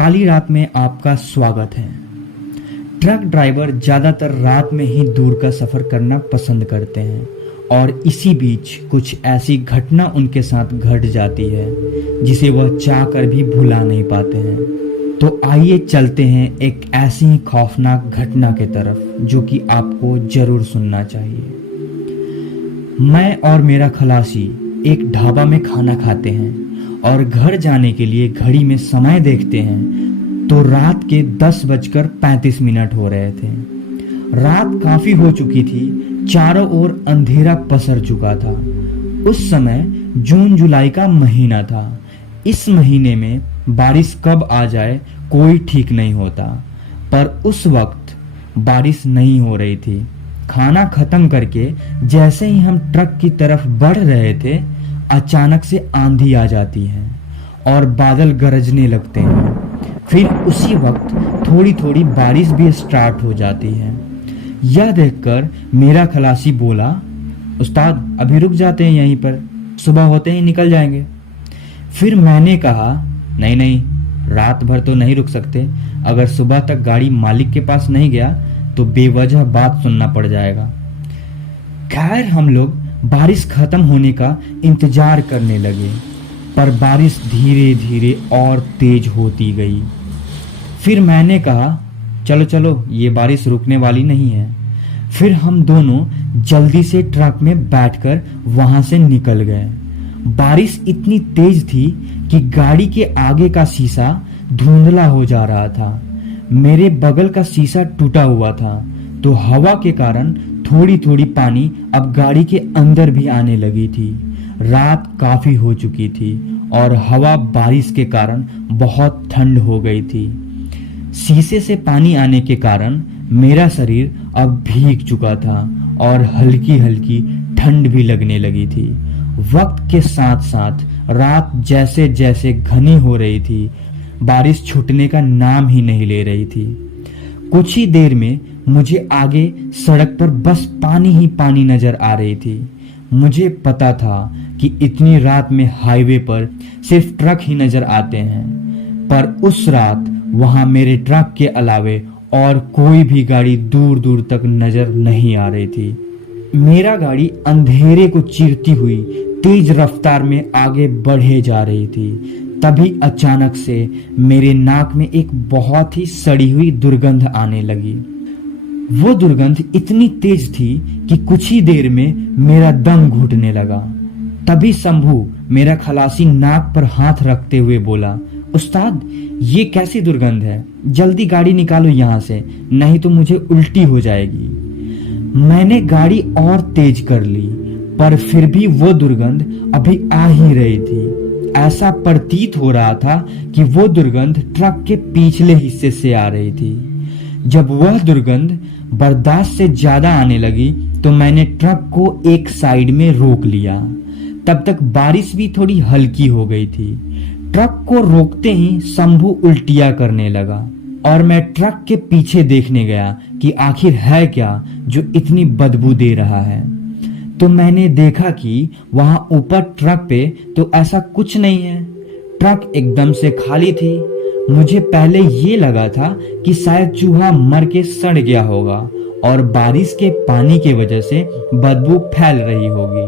काली रात में आपका स्वागत है। ट्रक ड्राइवर ज़्यादातर रात में ही दूर का सफ़र करना पसंद करते हैं और इसी बीच कुछ ऐसी घटना उनके साथ घट जाती है जिसे वह चाह कर भी भुला नहीं पाते हैं। तो आइए चलते हैं एक ऐसी ही खौफनाक घटना के तरफ जो कि आपको ज़रूर सुनना चाहिए। मैं और मेरा खलासी एक ढाबा में खाना खाते हैं और घर जाने के लिए घड़ी में समय देखते हैं तो रात के 10:35 हो रहे थे। रात काफी हो चुकी थी, चारों ओर अंधेरा पसर चुका था। उस समय जून जुलाई का महीना था। इस महीने में बारिश कब आ जाए कोई ठीक नहीं होता, पर उस वक्त बारिश नहीं हो रही थी। खाना खत्म करके जैसे ही हम ट्रक की तरफ बढ़ रहे थे, अचानक से आंधी आ जाती है और बादल गरजने लगते हैं। फिर उसी वक्त थोड़ी थोड़ी बारिश भी स्टार्ट हो जाती है। यह देखकर मेरा खलासी बोला, उस्ताद अभी रुक जाते हैं यहीं पर, सुबह होते ही निकल जाएंगे। फिर मैंने कहा, नहीं नहीं, रात भर तो नहीं रुक सकते। अगर सुबह तक गाड़ी मालिक के पास नहीं गया तो बेवजह बात सुनना पड़ जाएगा। खैर हम लोग बारिश खत्म होने का इंतजार करने लगे, पर बारिश धीरे धीरे और तेज होती गई। फिर मैंने कहा, चलो चलो, ये बारिश रुकने वाली नहीं है। फिर हम दोनों जल्दी से ट्रक में बैठकर वहां से निकल गए। बारिश इतनी तेज थी कि गाड़ी के आगे का शीशा धुंधला हो जा रहा था। मेरे बगल का शीशा टूटा हुआ था, तो हवा के कारण थोड़ी थोड़ी पानी अब गाड़ी के अंदर भी आने लगी थी। रात काफी हो चुकी थी और हवा बारिश के कारण बहुत ठंड हो गई थी। शीशे से पानी आने के कारण मेरा शरीर अब भीग चुका था और हल्की हल्की ठंड भी लगने लगी थी। वक्त के साथ साथ रात जैसे जैसे घनी हो रही थी, बारिश छूटने का नाम ही नहीं ले रही थी। कुछ ही देर में मुझे आगे सड़क पर बस पानी ही पानी नजर आ रही थी। मुझे पता था कि इतनी रात में हाईवे पर सिर्फ ट्रक ही नजर आते हैं, पर उस रात वहां मेरे ट्रक के अलावे और कोई भी गाड़ी दूर दूर तक नजर नहीं आ रही थी। मेरा गाड़ी अंधेरे को चीरती हुई तेज रफ्तार में आगे बढ़े जा रही थी। तभी अचानक से मेरे नाक में एक बहुत ही सड़ी हुई दुर्गंध आने लगी। वो दुर्गंध इतनी तेज थी कि कुछ ही देर में मेरा दम घुटने लगा। तभी शंभू मेरा खलासी नाक पर हाथ रखते हुए बोला, उस्ताद ये कैसी दुर्गंध है, जल्दी गाड़ी निकालो यहाँ से, नहीं तो मुझे उल्टी हो जाएगी। मैंने गाड़ी और तेज कर ली, पर फिर भी वो दुर्गंध अभी आ ही रही थी। ऐसा प्रतीत हो रहा था कि वो दुर्गंध ट्रक के पिछले हिस्से से आ रही थी। जब वह दुर्गंध बर्दाश्त से ज्यादा आने लगी तो मैंने ट्रक को एक साइड में रोक लिया। तब तक बारिश भी थोड़ी हल्की हो गई थी। ट्रक को रोकते ही शंभू उल्टियां करने लगा और मैं ट्रक के पीछे देखने गया कि आखिर है क्या जो इतनी बदबू दे रहा है। तो मैंने देखा कि वहां ऊपर ट्रक पे तो ऐसा कुछ नहीं है। ट्रक एकदम से खाली थी। मुझे पहले ये लगा था कि शायद चूहा मर के सड़ गया होगा और बारिश के पानी की वजह से बदबू फैल रही होगी,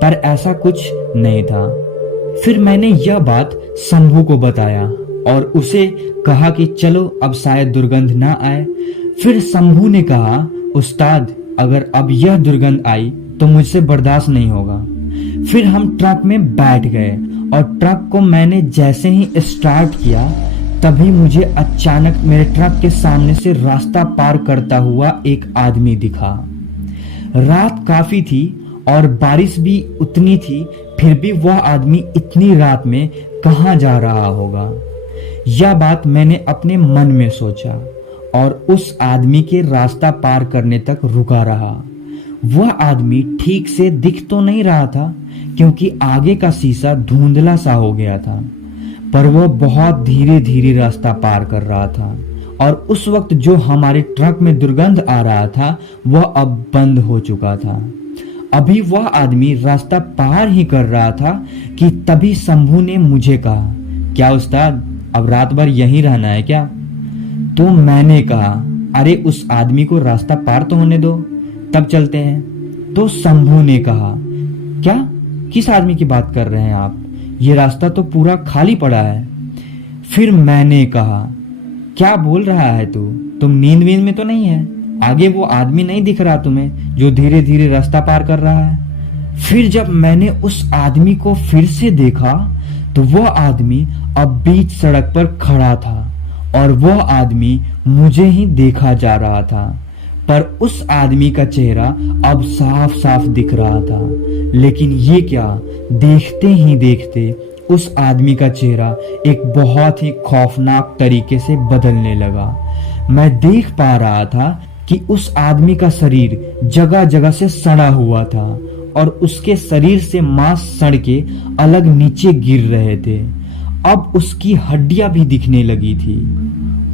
पर ऐसा कुछ नहीं था। फिर मैंने यह बात शंभू को बताया और उसे कहा कि चलो अब शायद दुर्गंध ना आए। फिर शंभू ने कहा, उस्ताद अगर अब यह दुर्गंध आई तो मुझसे बर्दाश्त नहीं होगा। फिर हम ट्रक में बैठ गए और ट्रक को मैंने जैसे ही स्टार्ट किया तभी मुझे अचानक मेरे ट्रक के सामने से रास्ता पार करता हुआ एक आदमी दिखा। रात काफी थी और बारिश भी उतनी थी, फिर भी वह आदमी इतनी रात में कहाँ जा रहा होगा। यह बात मैंने अपने मन में सोचा और उस आदमी के रास्ता पार करने तक रुका रहा। वह आदमी ठीक से दिख तो नहीं रहा था क्योंकि आगे का शीशा धुंधला सा हो गया था, पर वह बहुत धीरे धीरे रास्ता पार कर रहा था और उस वक्त जो हमारे ट्रक में दुर्गंध आ रहा था वह अब बंद हो चुका था। अभी वह आदमी रास्ता पार ही कर रहा था कि तभी शंभू ने मुझे कहा, क्या उस्ताद अब रात भर यहीं रहना है क्या? तो मैंने कहा, अरे उस आदमी को रास्ता पार तो होने दो, तब चलते हैं। तो शंभू ने कहा, क्या, किस आदमी की बात कर रहे हैं आप? ये रास्ता तो पूरा खाली पड़ा है। फिर मैंने कहा, क्या बोल रहा है तू? तुम नींद वींद में तो नहीं है? आगे वो आदमी नहीं दिख रहा तुम्हें जो धीरे धीरे रास्ता पार कर रहा है? फिर जब मैंने उस आदमी को फिर से देखा तो वह आदमी अब बीच सड़क पर खड़ा था और वह आदमी मुझे ही देखा जा रहा था, पर उस आदमी का चेहरा अब साफ साफ दिख रहा था। लेकिन ये क्या, देखते ही देखते उस आदमी का चेहरा एक बहुत ही खौफनाक तरीके से बदलने लगा। मैं देख पा रहा था कि उस आदमी का शरीर जगह जगह से सड़ा हुआ था और उसके शरीर से मांस सड़ के अलग नीचे गिर रहे थे। अब उसकी हड्डियां भी दिखने लगी थी।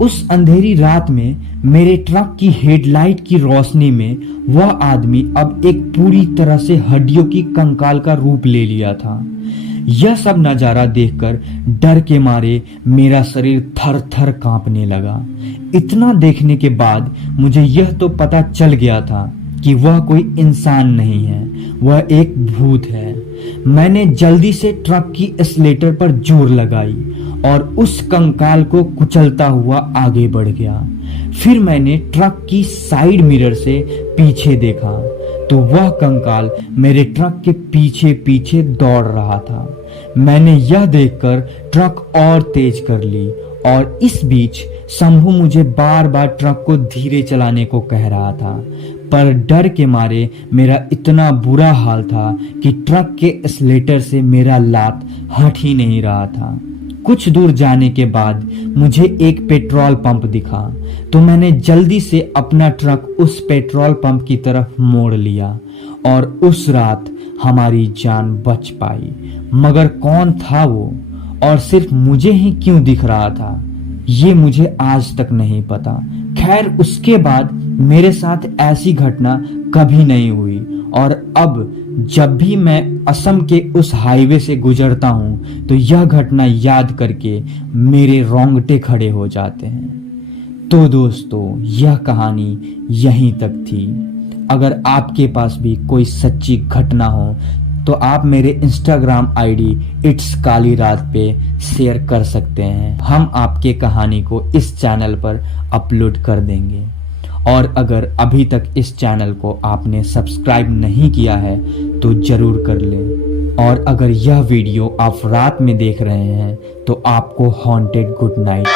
उस अंधेरी रात में मेरे ट्रक की हेडलाइट की रोशनी में वह आदमी अब एक पूरी तरह से हड्डियों की कंकाल का रूप ले लिया था। यह सब नजारा देखकर डर के मारे मेरा शरीर थर थर कांपने लगा। इतना देखने के बाद मुझे यह तो पता चल गया था कि वह कोई इंसान नहीं है, वह एक भूत है। मैंने जल्दी से ट्रक की एक्सीलेटर पर जोर लगाई और उस कंकाल को कुचलता हुआ आगे बढ़ गया। फिर मैंने ट्रक की साइड मिरर से पीछे देखा तो वह कंकाल मेरे ट्रक के पीछे पीछे दौड़ रहा था। मैंने यह देखकर ट्रक और तेज कर ली और इस बीच शंभू मुझे बार बार ट्रक को धीरे चलाने को कह रहा था, पर डर के मारे मेरा इतना बुरा हाल था कि ट्रक के एक्सीलेटर से मेरा लात हट ही नहीं रहा था। कुछ दूर जाने के बाद मुझे एक पेट्रोल पंप दिखा तो मैंने जल्दी से अपना ट्रक उस पेट्रोल पंप की तरफ मोड़ लिया और उस रात हमारी जान बच पाई। मगर कौन था वो और सिर्फ मुझे ही क्यों दिख रहा था, ये मुझे आज तक नहीं पता। खैर, उसके बाद मेरे साथ ऐसी घटना कभी नहीं हुई और अब जब भी मैं असम के उस हाईवे से गुजरता हूं तो यह घटना याद करके मेरे रोंगटे खड़े हो जाते हैं। तो दोस्तों, यह कहानी यहीं तक थी। अगर आपके पास भी कोई सच्ची घटना हो तो आप मेरे इंस्टाग्राम आईडी इट्स काली रात पे शेयर कर सकते हैं। हम आपके कहानी को इस चैनल पर अपलोड कर देंगे। और अगर अभी तक इस चैनल को आपने सब्सक्राइब नहीं किया है तो जरूर कर लें। और अगर यह वीडियो आप रात में देख रहे हैं तो आपको हॉन्टेड गुड नाइट।